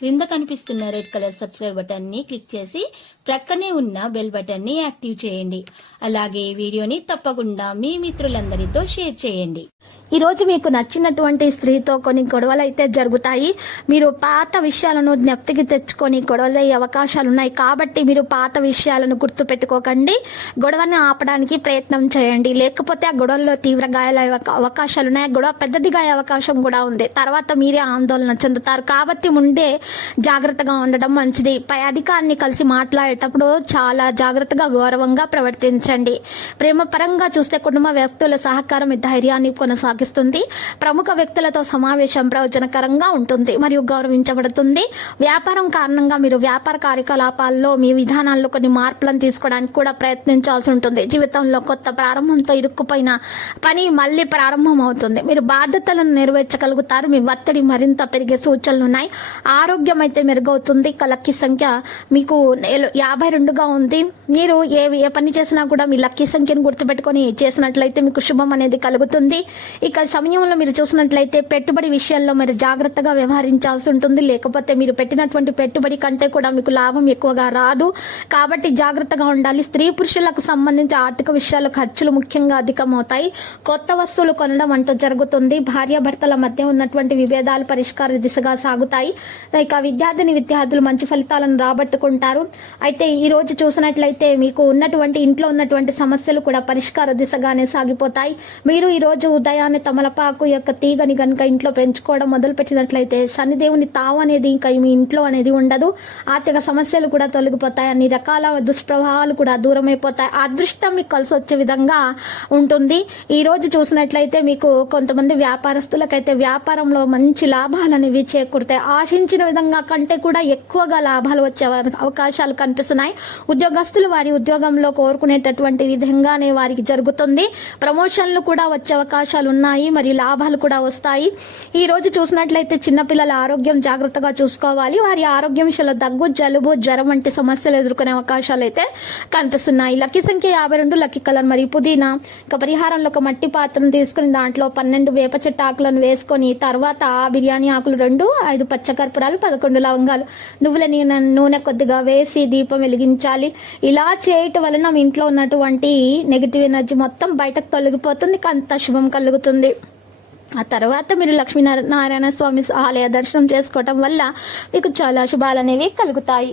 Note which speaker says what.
Speaker 1: క్రింద కనిపిస్తున్న red colour subscribe బటన్ని క్లిక్ చేసి ప్రక్కనే ఉన్న బెల్ బటన్ని యాక్టివ్ చేయండి. అలాగే వీడియోని తప్పకుండా మీ మిత్రులందరితో షేర్ చేయండి. ఈ రోజు మీకు నచ్చినటువంటి స్త్రీతో కొన్ని గొడవలు అయితే జరుగుతాయి. మీరు పాత విషయాలను జ్ఞప్తికి తెచ్చుకొని గొడవలు అయ్యే అవకాశాలు ఉన్నాయి కాబట్టి మీరు పాత విషయాలను గుర్తు పెట్టుకోకండి గొడవను ఆపడానికి ప్రయత్నం చేయండి. లేకపోతే ఆ గొడవల్లో తీవ్ర గాయాలయ్యే అవకాశాలు ఉన్నాయి ఆ గొడవ పెద్దదిగా అయ్యే అవకాశం కూడా ఉంది. తర్వాత మీరే ఆందోళన చెందుతారు. కాబట్టి ముందే జాగ్రత్తగా ఉండడం మంచిది. పై అధికారిని కలిసి మాట్లాడేటప్పుడు చాలా జాగ్రత్తగా గౌరవంగా ప్రవర్తించండి. ప్రేమ పరంగా చూస్తే కుటుంబ వ్యక్తుల సహకారం ధైర్యాన్ని కొనసాగిస్తుంది. ప్రముఖ వ్యక్తులతో సమావేశం ప్రయోజనకరంగా ఉంటుంది మరియు గౌరవించబడుతుంది. వ్యాపారం కారణంగా మీరు వ్యాపార కార్యకలాపాల్లో మీ విధానాల్లో కొన్ని మార్పులను తీసుకోవడానికి కూడా ప్రయత్నించాల్సి ఉంటుంది. జీవితంలో కొత్త ప్రారంభంతో ఇరుక్కుపోయిన పని మళ్ళీ ప్రారంభం అవుతుంది మీరు బాధ్యతలను నెరవేర్చగలుగుతారు. మీ ఒత్తిడి మరింత పెరిగే సూచనలు ఉన్నాయి ఆరోగ్యం అయితే మెరుగవుతుంది. లక్కీ సంఖ్య మీకు యాభై రెండుగా ఉంది. మీరు ఏ ఏ పని చేసినా కూడా మీ లక్కీ సంఖ్యను గుర్తుపెట్టుకొని చేసినట్లయితే మీకు శుభం అనేది కలుగుతుంది. ఇక సమయంలో మీరు చూసినట్లయితే పెట్టుబడి విషయాల్లో మీరు జాగ్రత్తగా వ్యవహరించాల్సి ఉంటుంది. లేకపోతే మీరు పెట్టినటువంటి పెట్టుబడి కంటే కూడా మీకు లాభం ఎక్కువగా రాదు. కాబట్టి జాగ్రత్తగా ఉండాలి. స్త్రీ పురుషులకు సంబంధించి ఆర్థిక విషయాలు ఖర్చులు ముఖ్యంగా అధికమవుతాయి. కొత్త వస్తువులు కొనడం అంటూ జరుగుతుంది. భార్యాభర్తల మధ్య ఉన్నటువంటి విభేదాలు పరిష్కార దిశగా సాగుతాయి. ఇక విద్యార్థిని విద్యార్థులు మంచి ఫలితాలను రాబట్టుకుంటారు. అయితే ఈ రోజు చూసినట్లయితే మీకు ఉన్నటువంటి ఇంట్లో ఉన్నటువంటి సమస్యలు కూడా పరిష్కార దిశగానే సాగిపోతాయి. మీరు ఈ రోజు ఉదయాన్నే తమలపాకు యొక్క తీగని గనుక ఇంట్లో పెంచుకోవడం మొదలు పెట్టినట్లయితే శనిదేవుని తావు అనేది ఇంకా మీ ఇంట్లో అనేది ఉండదు. ఆర్థిక సమస్యలు కూడా తొలగిపోతాయి. అన్ని రకాల దుష్ప్రభావాలు కూడా దూరమైపోతాయి. అదృష్టం మీకు కలిసి వచ్చే విధంగా ఉంటుంది. ఈ రోజు చూసినట్లయితే మీకు కొంతమంది వ్యాపారస్తులకైతే వ్యాపారంలో మంచి లాభాలు అనేవి చేకూరుతాయి. ఆశించిన విధంగా కంటే కూడా ఎక్కువగా లాభాలు వచ్చే అవకాశాలు కనిపిస్తున్నాయి. ఉద్యోగస్తులు వారి ఉద్యోగంలో కోరుకునేటటువంటి విధంగానే వారికి జరుగుతుంది. ప్రమోషన్లు కూడా వచ్చే అవకాశాలు ఉన్నాయి మరియు లాభాలు కూడా వస్తాయి. ఈ రోజు చూసినట్లయితే చిన్నపిల్లల ఆరోగ్యం జాగ్రత్తగా చూసుకోవాలి. వారి ఆరోగ్యం విషయంలో దగ్గు జలుబు జ్వరం వంటి సమస్యలు ఎదుర్కొనే అవకాశాలు అయితే కనిపిస్తున్నాయి. లక్కీ సంఖ్య యాభై రెండు లక్కీ కలర్ మరియు పుదీనా. ఇక పరిహారంలో ఒక మట్టి పాత్రను తీసుకుని దాంట్లో పన్నెండు వేప చెట్టు ఆకులను వేసుకొని తర్వాత ఆ బిర్యానీ ఆకులు రెండు ఐదు పచ్చకర్పూరాలు పదకొండు లవంగాలు. నువ్వుల నూనె నూనె కొద్దిగా వేసి దీపం వెలిగించాలి. ఇలా చేయటం వలన మీ ఇంట్లో ఉన్నటువంటి నెగిటివ్ ఎనర్జీ మొత్తం బయటకు తొలగిపోతుంది కంత అంత శుభం కలుగుతుంది. ఆ తర్వాత మీరు లక్ష్మీనారాయణ స్వామి ఆలయ దర్శనం చేసుకోవటం వల్ల మీకు చాలా శుభాలు అనేవి కలుగుతాయి.